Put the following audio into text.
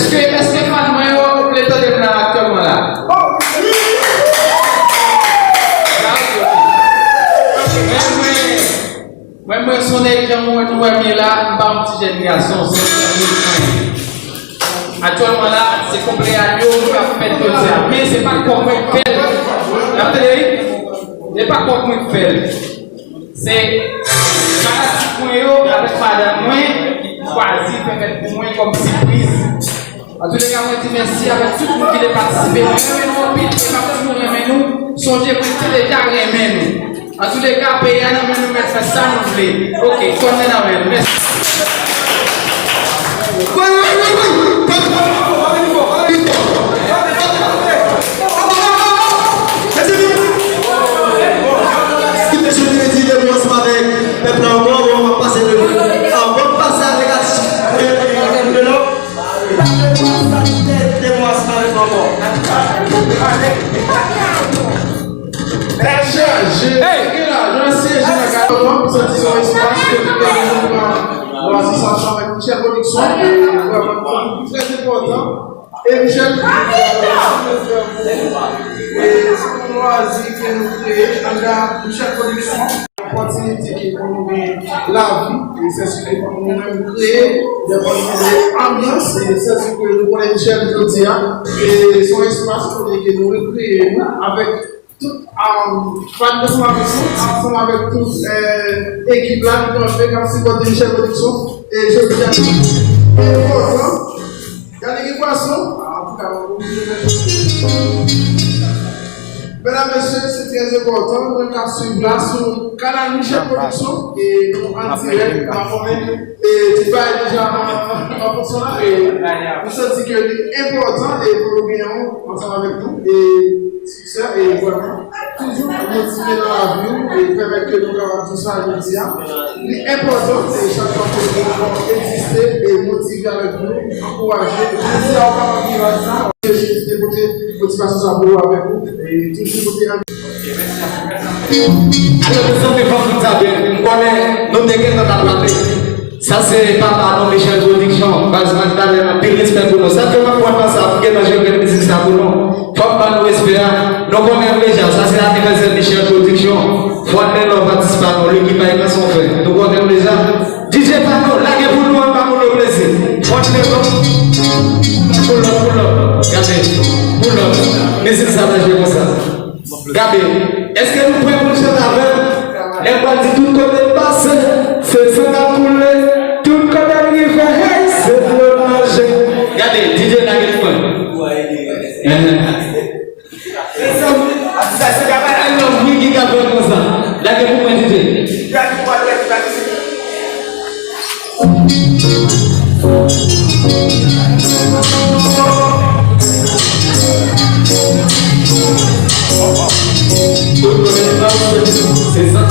est-ce que fan moi vous complétez de là actuellement là? Moi son exemple nous est là, pas un petit jeune garçon, actuellement là, c'est complet à nous qui a fait tout ça, mais c'est pas comme moi qui fait. C'est pas comme moi qui fait. C'est avec madame moi choisi faire pour moi comme surprise. En tous les cas, moi dis merci avec tout le monde qui a participé. Nous, songez pour tous les gens qui nous. En tous les cas, payer à nous mettre ça nous voulons. Ok, connaissez la même. Merci. Michel Production, très important. Et Michel, et c'est pour nous que nous créons Michel Production, opportunité qui pour nous la vie, et c'est ce que pour nous-mêmes créer, des ambiances, et c'est ce que nous connaissons Michel Jodia, et son espace pour que nous recréons avec toute ensemble avec toute équipe là, nous avons fait comme si côté Michel Production. Et je veux dire, important, il y a des poissons. Mesdames et messieurs, c'est très important. Nous avons suivi là sur le canal Michel Production et nous en direct à Montréal. Et tu vas déjà en fonction là. Et nous sommes dit que c'est important et pour le bien ensemble avec nous. Et succès et vraiment toujours motiver dans la vie et permettre que nous avons tout ça à nous dire. L'important c'est chaque fois que nous devons exister et motiver avec nous, encourager. Je dis à vous ça, j'ai côté motivation ça pour avec vous et toujours côté ami. Alors nous sommes devant tout ça, nous connaissons nos dégains dans la pratique. Ça c'est pas par Michel Production, parce que nous avons un peu de respect pour nous. Ça c'est pas pour ça, pour que nous ayons une musique ça pour nous. Faut pas nous espérer. Nous connaissons déjà, ça c'est l'anniversaire de Michel Production. Faut que nous participons, l'équipe a son fait. Nous connaissons déjà. DJ Pano, là que pour nous, on va nous le plaisir. Faut que nous pull up. Regardez, pull up. Mais c'est ça, je comme ça. Regardez, est-ce que nous pouvons nous chanter avec? Les voix dit tout côté passé, c'est ça la coulée. Tout côté arrivé, c'est le manger. Regardez, DJ n'a rien fait. Ça c'est pas un homme qui a fait comme ça. Là que vous me dites. C'est ça.